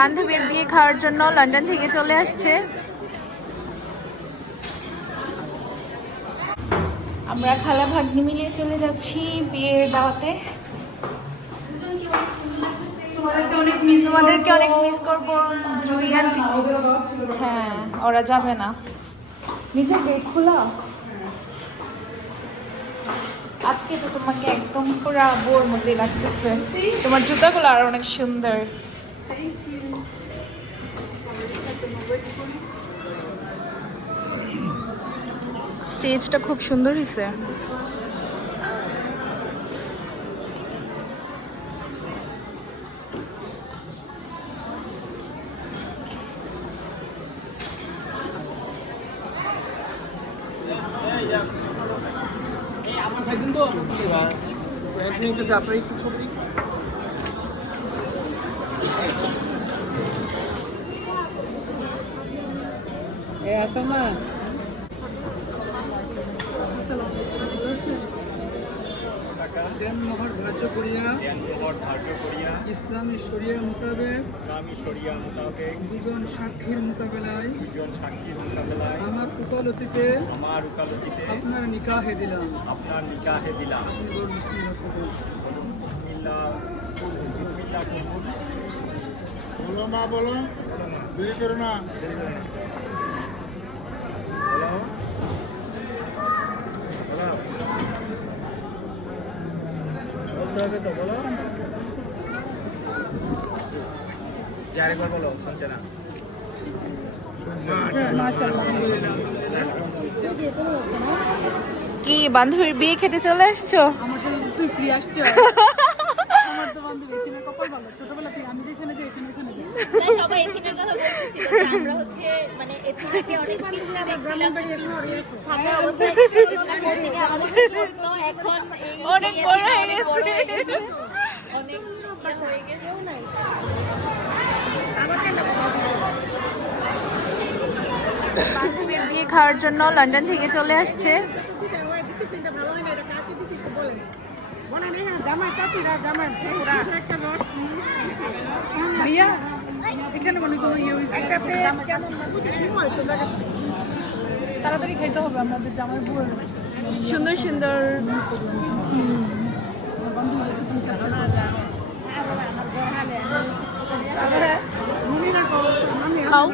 বান্ধবীর বিয়ে খাওয়ার জন্য লন্ডন থেকে চলে আসছে। আমরা খালা ভাগ্নি মিলিয়ে চলে যাচ্ছি বিয়ের দাওয়াতে। তোমাদেরকে অনেক মিস করব। হ্যাঁ ওরা যাবে না। নিচে গেট খোলা? আজকে তো তোমাকে একদম পুরা বোর মধ্যে লাগতেছে। তোমার জুতাগুলো আর অনেক সুন্দর। স্টেজটা খুব সুন্দর হয়েছে আপনার একটু ছবি এ আসামা মহর ধার্য করিয়া মহর ধার্য করিয়া ইসলামী শরিয়া মোতাবেক ইসলামী শরিয়া মোতাবেক দুজন সাক্ষীর মোকাবেলায় দুজন সাক্ষীর মোকাবেলায় আমার উকালতিতে আমার উকালতিতে আপনার নিকাহে দিলাম। আপনার নিকাহে দিলাম। বলুন বিসমিল্লাহ করুন। বিসমিল্লাহ বিসমিল্লাহ কবুল বলো মা বলো। দেরি করো না। আরেকবার বলো শুনছে না কি বান্ধবীর বিয়ে খেতে চলে আসছো? আমার তুই ফ্রি আসছো আমার তো বান্ধবী এখানে কপাল ভালো। ছোটবেলা থেকে আমি যেখানে যাই এখানে এখানে সবাই এখানের কথা বলতেছিল যে আমরা হচ্ছে মানে অনেক পিকচার দেখছিলাম। ঠান্ডা অবস্থায় এখানে অনেক বড় হয়ে গেছে। অনেক ইয়ে হয়ে গেছে। বিয়ে খাওয়ার জন্য লন্ডন থেকে চলে আসছে। ভালো এখানে মনে করো ইয়ে একটা প্লেট কেমন সময় তো তাড়াতাড়ি খাইতে হবে আমাদের জামাই বুড়ো সুন্দর সুন্দর খাও